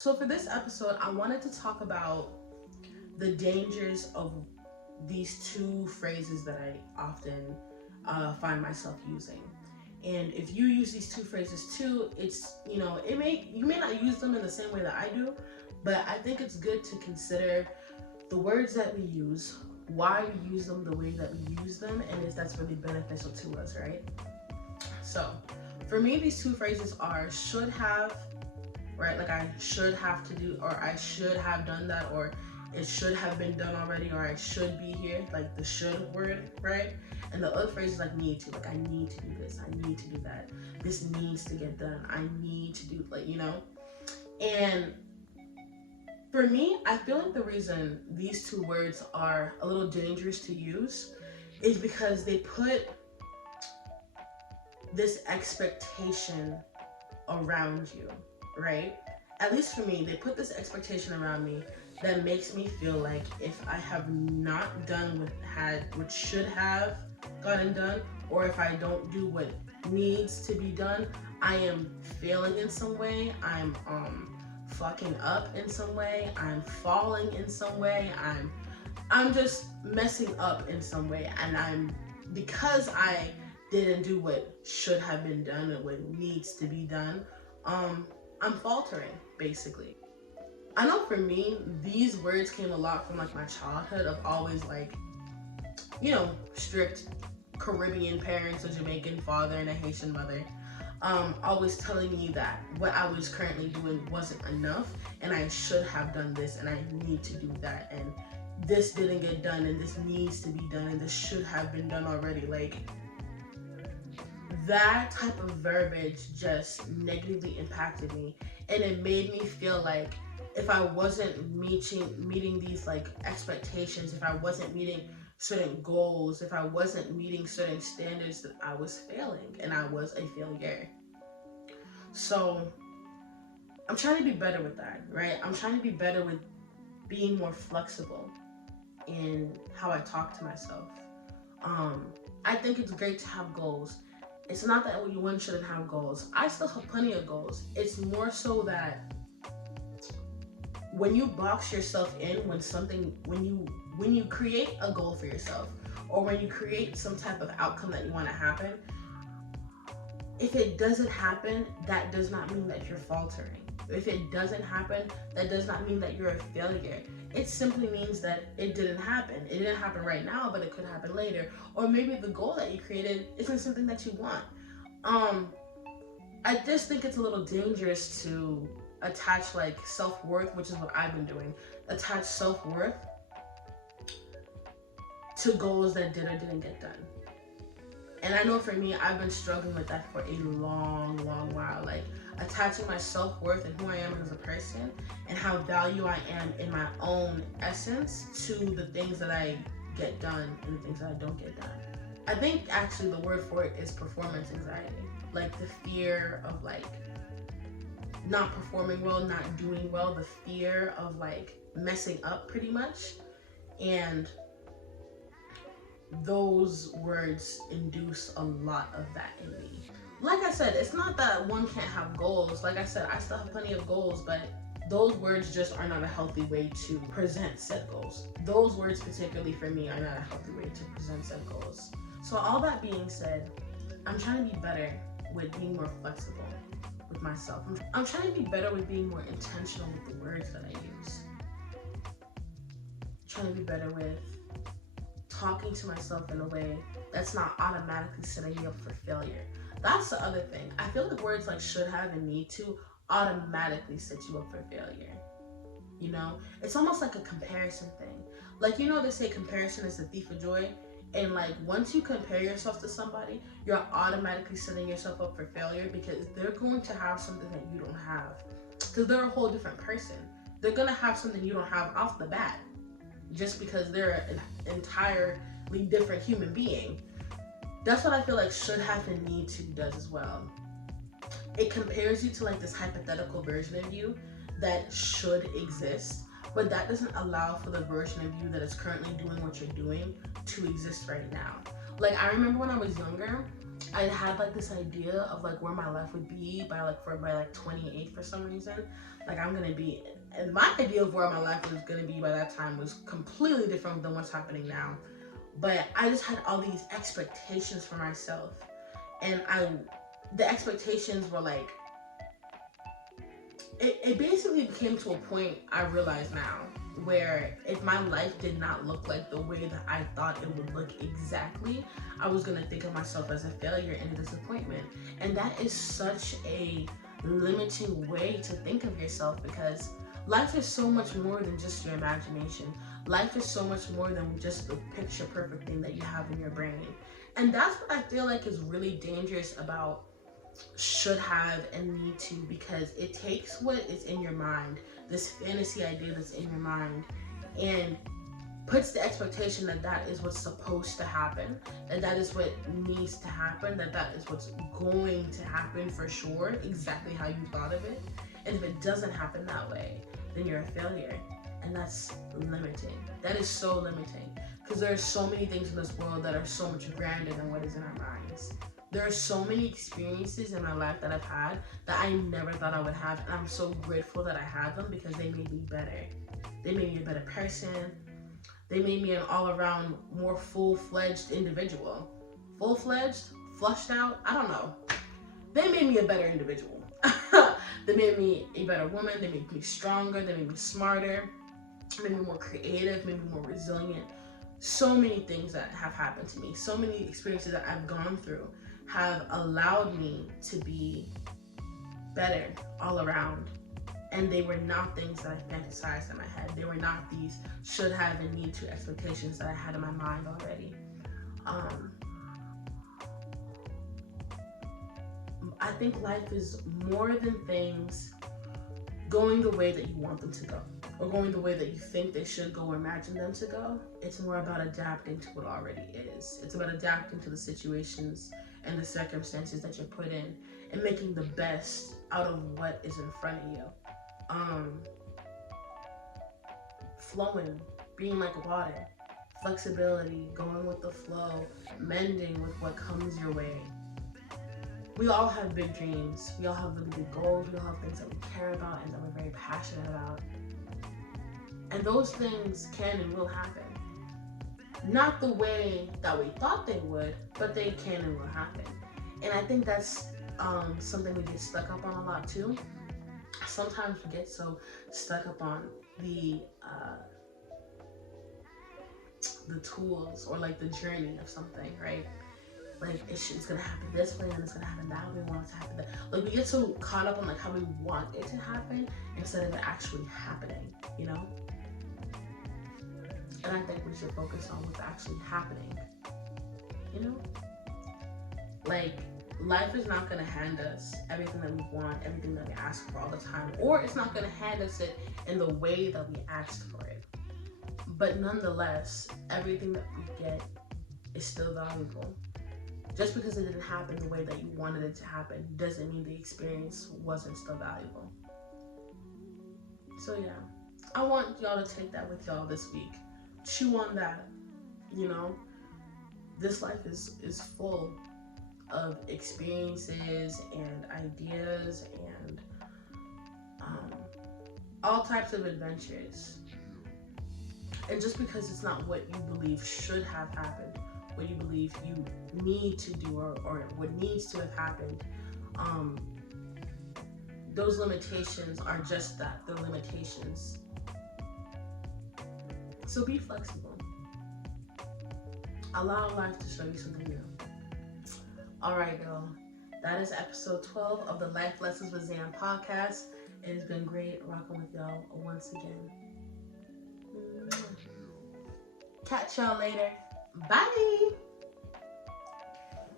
So for this episode, I wanted to talk about the dangers of these two phrases that I often find myself using. And if you use these two phrases too, it's, you may not use them in the same way that I do, but I think it's good to consider the words that we use, why we use them the way that we use them, and if that's really beneficial to us, right? So for me, these two phrases are should have, right? Like I should have to do, or I should have done that, or it should have been done already, or I should be here, like the should word, right? And the other phrase is like need to, like I need to do this, I need to do that, this needs to get done, I need to do, And for me, I feel like the reason these two words are a little dangerous to use is because they put this expectation around you, right? At least for me, they put this expectation around me that makes me feel like if I have not done what should have gotten done, or if I don't do what needs to be done, I am failing in some way. I'm fucking up in some way. I'm falling in some way. I'm just messing up in some way, and because I didn't do what should have been done and what needs to be done, I'm faltering, basically. I know for me, these words came a lot from like my childhood of always like, strict Caribbean parents, a Jamaican father and a Haitian mother, always telling me that what I was currently doing wasn't enough and I should have done this and I need to do that, and this didn't get done and this needs to be done and this should have been done already. Like, that type of verbiage just negatively impacted me, and it made me feel like if I wasn't meeting these like expectations, if I wasn't meeting certain goals, if I wasn't meeting certain standards, that I was failing and I was a failure. So I'm trying to be better with that, right? I'm trying to be better with being more flexible in how I talk to myself. I think it's great to have goals. It's not that one shouldn't have goals. I still have plenty of goals. It's more so that when you box yourself in, when you create a goal for yourself, or when you create some type of outcome that you want to happen, if it doesn't happen, that does not mean that you're faltering. If it doesn't happen, that does not mean that you're a failure. It simply means that it didn't happen. It didn't happen right now, but it could happen later. Or maybe the goal that you created isn't something that you want. I just think it's a little dangerous to attach like self-worth, which is what I've been doing, attach self-worth to goals that did or didn't get done. And I know for me, I've been struggling with that for a long while. Like attaching my self-worth and who I am as a person and how value I am in my own essence to the things that I get done and the things that I don't get done. I think actually the word for it is performance anxiety. Like the fear of like not performing well, not doing well, the fear of like messing up pretty much. And those words induce a lot of that in me. Like I said, it's not that one can't have goals. Like I said, I still have plenty of goals, but those words just are not a healthy way to present said goals. Those words particularly for me are not a healthy way to present said goals. So all that being said, I'm trying to be better with being more flexible with myself. I'm trying to be better with being more intentional with the words that I use. I'm trying to be better with talking to myself in a way that's not automatically setting me up for failure. That's the other thing. I feel like words like should have and need to automatically set you up for failure. It's almost like a comparison thing. Like, they say comparison is the thief of joy. And like once you compare yourself to somebody, you're automatically setting yourself up for failure because they're going to have something that you don't have. Because they're a whole different person. They're going to have something you don't have off the bat. Just because they're an entirely different human being. That's what I feel like should have and need to does as well. It compares you to like this hypothetical version of you that should exist, but that doesn't allow for the version of you that is currently doing what you're doing to exist right now. Like I remember when I was younger, I had like this idea of like where my life would be by like 28 for some reason. Like I'm gonna be, and my idea of where my life was gonna be by that time was completely different than what's happening now. But I just had all these expectations for myself, and the expectations were like, it basically came to a point I realize now where if my life did not look like the way that I thought it would look exactly, I was gonna think of myself as a failure and a disappointment. And that is such a limiting way to think of yourself, because life is so much more than just your imagination. Life is so much more than just the picture perfect thing that you have in your brain. And that's what I feel like is really dangerous about should have and need to, because it takes what is in your mind, this fantasy idea that's in your mind, and puts the expectation that that is what's supposed to happen, that that is what needs to happen, that that is what's going to happen for sure, exactly how you thought of it. And if it doesn't happen that way, then you're a failure. And that's limiting. That is so limiting, because there are so many things in this world that are so much grander than what is in our minds. There are so many experiences in my life that I've had that I never thought I would have, and I'm so grateful that I had them, because they made me better. They made me a better person. They made me an all-around more full-fledged individual. Full-fledged? Flushed out? I don't know. They made me a better individual. They made me a better woman. They made me stronger. They made me smarter. Made me more creative. Made me more resilient. So many things that have happened to me. So many experiences that I've gone through have allowed me to be better all around. And they were not things that I fantasized in my head. They were not these should have and need to expectations that I had in my mind already. I think life is more than things going the way that you want them to go, or going the way that you think they should go or imagine them to go. It's more about adapting to what already is. It's about adapting to the situations and the circumstances that you're put in, and making the best out of what is in front of you. Flowing, being like water, flexibility, going with the flow, mending with what comes your way. We all have big dreams. We all have really big goals. We all have things that we care about and that we're very passionate about. And those things can and will happen. Not the way that we thought they would, but they can and will happen. And I think that's something we get stuck up on a lot too. Sometimes we get so stuck up on the tools, or like the journey of something, right? Like it's gonna happen this way and it's gonna happen that way. We want it to happen that. Like we get so caught up on like how we want it to happen instead of it actually happening, you know? And I think we should focus on what's actually happening, you know? Like life is not gonna hand us everything that we want, everything that we ask for all the time, or it's not gonna hand us it in the way that we asked for it. But nonetheless, everything that we get is still valuable. Just because it didn't happen the way that you wanted it to happen doesn't mean the experience wasn't still valuable. So yeah, I want y'all to take that with y'all this week. Chew on that, you know? This life is full of experiences and ideas and all types of adventures. And just because it's not what you believe should have happened, what you believe you need to do, or what needs to have happened, those limitations are just that, they're limitations. So be flexible. Allow life to show you something new. Alright, y'all. That is episode 12 of the Life Lessons with Zan podcast. It has been great rocking with y'all once again. Catch y'all later. Bye.